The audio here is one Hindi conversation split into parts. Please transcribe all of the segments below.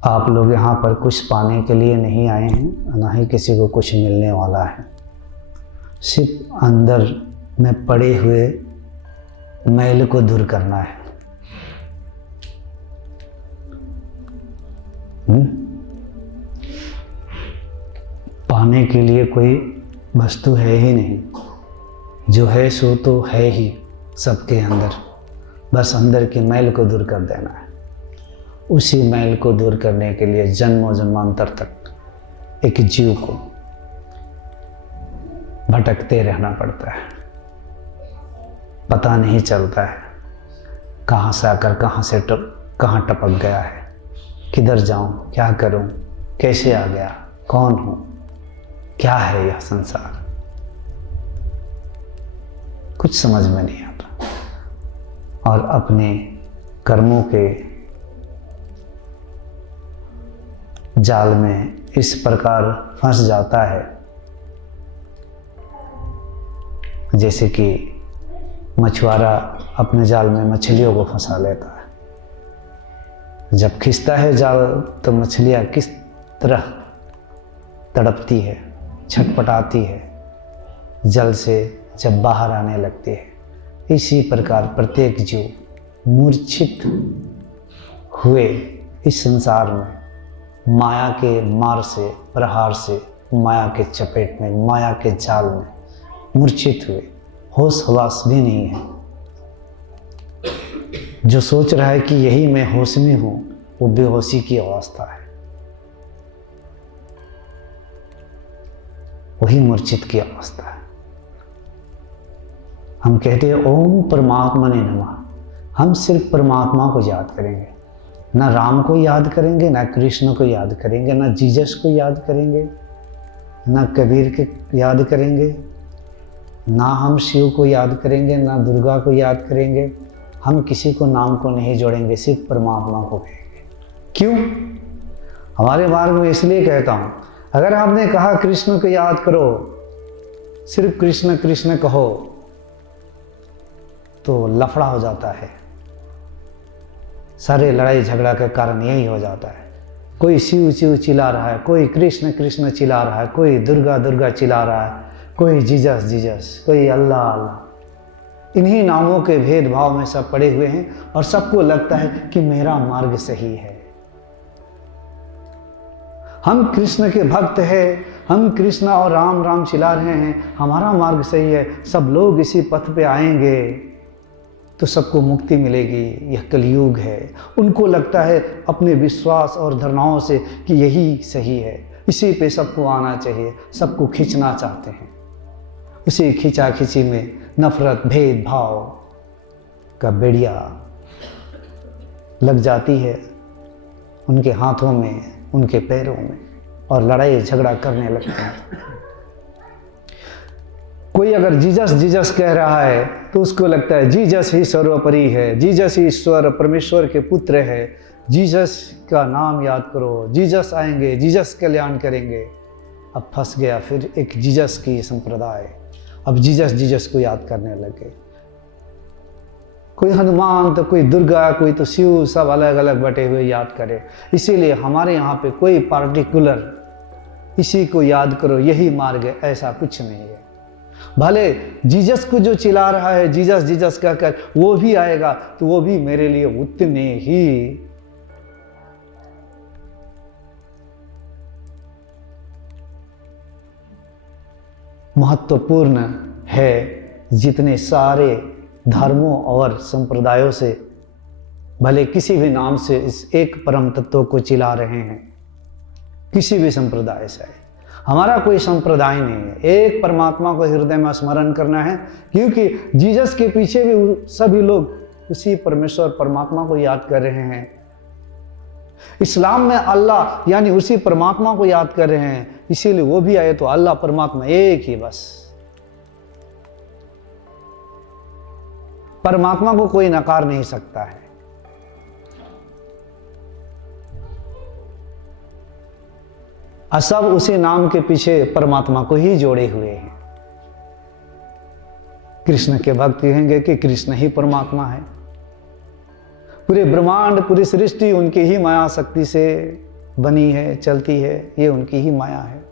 आप लोग यहाँ पर कुछ पाने के लिए नहीं आए हैं, ना ही किसी को कुछ मिलने वाला है। सिर्फ अंदर में पड़े हुए मैल को दूर करना है। पाने के लिए कोई वस्तु है ही नहीं, जो है सो तो है ही सबके अंदर। बस अंदर की मैल को दूर कर देना है। उसी मैल को दूर करने के लिए जन्मों जन्मांतर तक एक जीव को भटकते रहना पड़ता है। पता नहीं चलता है कहाँ से आकर कहाँ टपक गया है, किधर जाऊं, क्या करूं, कैसे आ गया, कौन हूं, क्या है यह संसार, कुछ समझ में नहीं आता। और अपने कर्मों के जाल में इस प्रकार फंस जाता है जैसे कि मछुआरा अपने जाल में मछलियों को फंसा लेता है। जब खींचता है जाल तो मछलियां किस तरह तड़पती है, छटपटाती है, जल से जब बाहर आने लगती है। इसी प्रकार प्रत्येक जीव मूर्छित हुए इस संसार में माया के मार से, प्रहार से, माया के चपेट में, माया के जाल में मूर्छित हुए, होश हवास भी नहीं है। जो सोच रहा है कि यही मैं होश में हूं, वो बेहोशी की अवस्था है, वही मूर्छित की अवस्था है। हम कहते हैं ओम परमात्मा ने नमः। हम सिर्फ परमात्मा को याद करेंगे, ना राम को याद करेंगे, ना कृष्ण को याद करेंगे, ना जीसस को याद करेंगे, ना कबीर के याद करेंगे, ना हम शिव को याद करेंगे, ना दुर्गा को याद करेंगे। हम किसी को नाम को नहीं जोड़ेंगे, सिर्फ परमात्मा को कहेंगे। क्यों? हमारे मार्ग में इसलिए कहता हूँ, अगर आपने कहा कृष्ण को याद करो, सिर्फ कृष्ण कृष्ण कहो, तो लफड़ा हो जाता है। सारे लड़ाई झगड़ा का कारण यही हो जाता है। कोई शिव शिव चिल्ला रहा है, कोई कृष्ण कृष्ण चिल्ला रहा है, कोई दुर्गा दुर्गा चिल्ला रहा है, कोई जीसस जीसस, कोई अल्लाह अल्लाह। इन्हीं नामों के भेदभाव में सब पड़े हुए हैं और सबको लगता है कि मेरा मार्ग सही है। हम कृष्ण के भक्त हैं, हम कृष्ण और राम राम चिल्ला रहे हैं, हमारा मार्ग सही है, सब लोग इसी पथ पे आएंगे तो सबको मुक्ति मिलेगी, यह कलयुग है। उनको लगता है अपने विश्वास और धारणाओं से कि यही सही है, इसी पे सबको आना चाहिए, सबको खींचना चाहते हैं। उसी खींचाखींची में नफरत भेदभाव का बेड़िया लग जाती है उनके हाथों में, उनके पैरों में, और लड़ाई झगड़ा करने लगते हैं। कोई अगर जीसस जीसस कह रहा है तो उसको लगता है जीसस ही सर्वोपरि है, जीसस ही ईश्वर परमेश्वर के पुत्र है, जीसस का नाम याद करो, जीसस आएंगे, जीसस कल्याण करेंगे। अब फंस गया फिर एक जीसस की संप्रदाय। अब जीसस जीसस को याद करने लगे। कोई हनुमान तो कोई दुर्गा, कोई तो शिव, सब अलग अलग बटे हुए याद करे। इसीलिए हमारे यहाँ पे कोई पार्टिकुलर इसी को याद करो यही मार्ग है, ऐसा कुछ नहीं है। भले जीसस को जो चिल्ला रहा है जीसस जीसस कहकर वो भी आएगा तो वो भी मेरे लिए उतने ही महत्वपूर्ण है जितने सारे धर्मों और संप्रदायों से भले किसी भी नाम से इस एक परम तत्व को चिल्ला रहे हैं। किसी भी संप्रदाय से, हमारा कोई संप्रदाय नहीं है, एक परमात्मा को हृदय में स्मरण करना है, क्योंकि जीसस के पीछे भी सभी लोग उसी परमेश्वर परमात्मा को याद कर रहे हैं। इस्लाम में अल्लाह यानी उसी परमात्मा को याद कर रहे हैं, इसीलिए वो भी आए तो अल्लाह परमात्मा एक ही बस। परमात्मा को कोई नकार नहीं सकता है। सब उसी नाम के पीछे परमात्मा को ही जोड़े हुए हैं। कृष्ण के भक्त कहेंगे कि कृष्ण ही परमात्मा है। पूरे ब्रह्मांड पूरी सृष्टि उनकी ही माया शक्ति से बनी है, चलती है, ये उनकी ही माया है।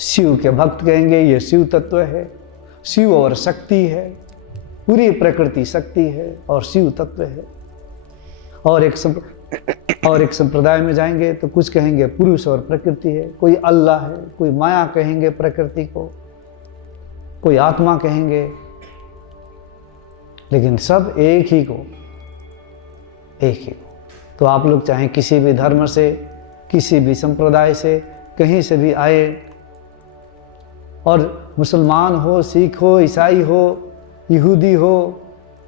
शिव के भक्त कहेंगे ये शिव तत्व है, शिव और शक्ति है, पूरी प्रकृति शक्ति है और शिव तत्व है। और एक संप्रदाय में जाएंगे तो कुछ कहेंगे पुरुष और प्रकृति है, कोई अल्लाह है, कोई माया कहेंगे प्रकृति को, कोई आत्मा कहेंगे, लेकिन सब एक ही को, एक ही को। तो आप लोग चाहे किसी भी धर्म से, किसी भी संप्रदाय से, कहीं से भी आए, और मुसलमान हो, सिख हो, ईसाई हो, यहूदी हो,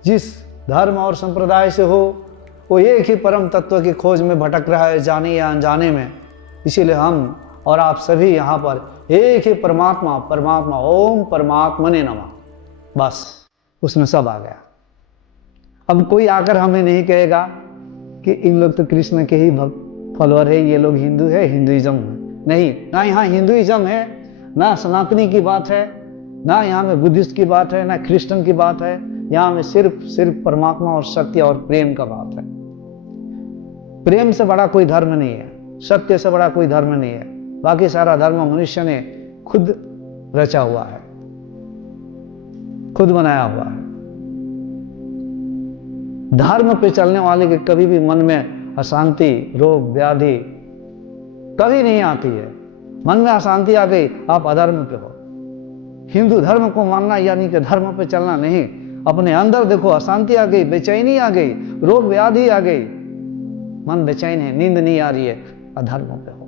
जिस धर्म और संप्रदाय से हो, वो एक ही परम तत्व की खोज में भटक रहा है, जाने या अनजाने में। इसीलिए हम और आप सभी यहाँ पर एक ही परमात्मा, परमात्मा ओम परमात्मने नमः, बस उसमें सब आ गया। अब कोई आकर हमें नहीं कहेगा कि इन लोग तो कृष्ण के ही भक्त फॉलोअर है, ये लोग हिंदू है, हिंदुइज्म है। नहीं, ना यहाँ हिंदुइज्म है, ना सनातनी की बात है, ना यहाँ में बुद्धिस्ट की बात है, ना क्रिश्चियन की बात है। यहाँ में सिर्फ परमात्मा और सत्य और प्रेम का बात है। प्रेम से बड़ा कोई धर्म नहीं है, सत्य से बड़ा कोई धर्म नहीं है। बाकी सारा धर्म मनुष्य ने खुद रचा हुआ है, खुद बनाया हुआ है। धर्म पे चलने वाले के कभी भी मन में अशांति, रोग, व्याधि कभी नहीं आती है। मन में अशांति आ गई, आप अधर्म पे हो। हिंदू धर्म को मानना यानी कि धर्म पे चलना नहीं। अपने अंदर देखो, अशांति आ गई, बेचैनी आ गई, रोग व्याधि आ गई, मन बेचैन है, नींद नहीं आ रही है, अधर्म पे हो।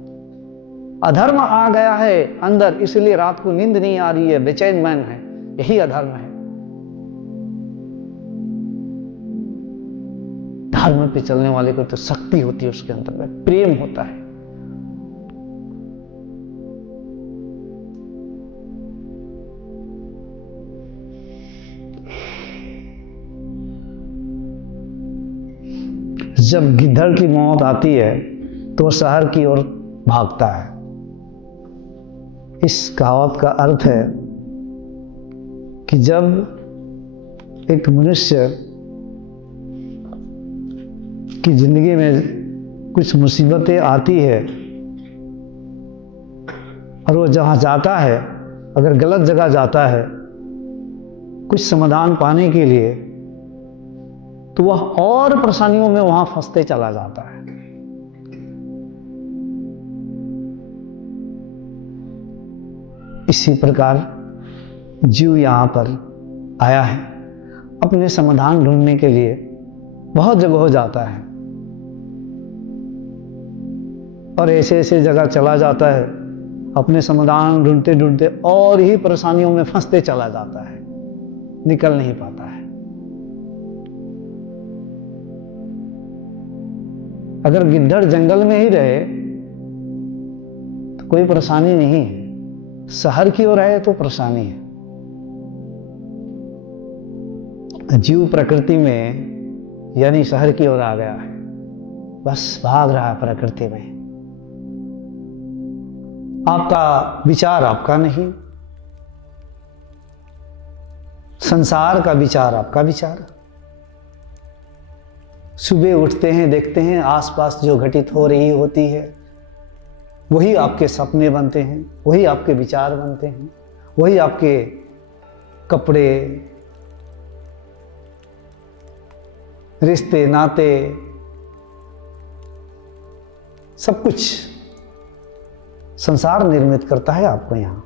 अधर्म आ गया है अंदर, इसलिए रात को नींद नहीं आ रही है, बेचैन मन है, यही अधर्म है। धर्म पे चलने वाले को तो शक्ति होती है, उसके अंदर में प्रेम होता है। जब गिद्धड़ की मौत आती है तो शहर की ओर भागता है। इस कहावत का अर्थ है कि जब एक मनुष्य की जिंदगी में कुछ मुसीबतें आती है और वो जहाँ जाता है, अगर गलत जगह जाता है कुछ समाधान पाने के लिए, तो वह और परेशानियों में वहां फंसते चला जाता है। इसी प्रकार जीव यहां पर आया है, अपने समाधान ढूंढने के लिए बहुत जगह जाता है और ऐसे ऐसे जगह चला जाता है, अपने समाधान ढूंढते ढूंढते और ही परेशानियों में फंसते चला जाता है, निकल नहीं पाता है। अगर गिद्धड़ जंगल में ही रहे तो कोई परेशानी नहीं है, शहर की ओर है तो परेशानी है। जीव प्रकृति में यानी शहर की ओर आ गया है, बस भाग रहा है प्रकृति में। आपका विचार आपका नहीं, संसार का विचार आपका विचार। सुबह उठते हैं, देखते हैं आसपास जो घटित हो रही होती है, वही आपके सपने बनते हैं, वही आपके विचार बनते हैं, वही आपके कपड़े, रिश्ते, नाते, सब कुछ संसार निर्मित करता है आपको यहाँ।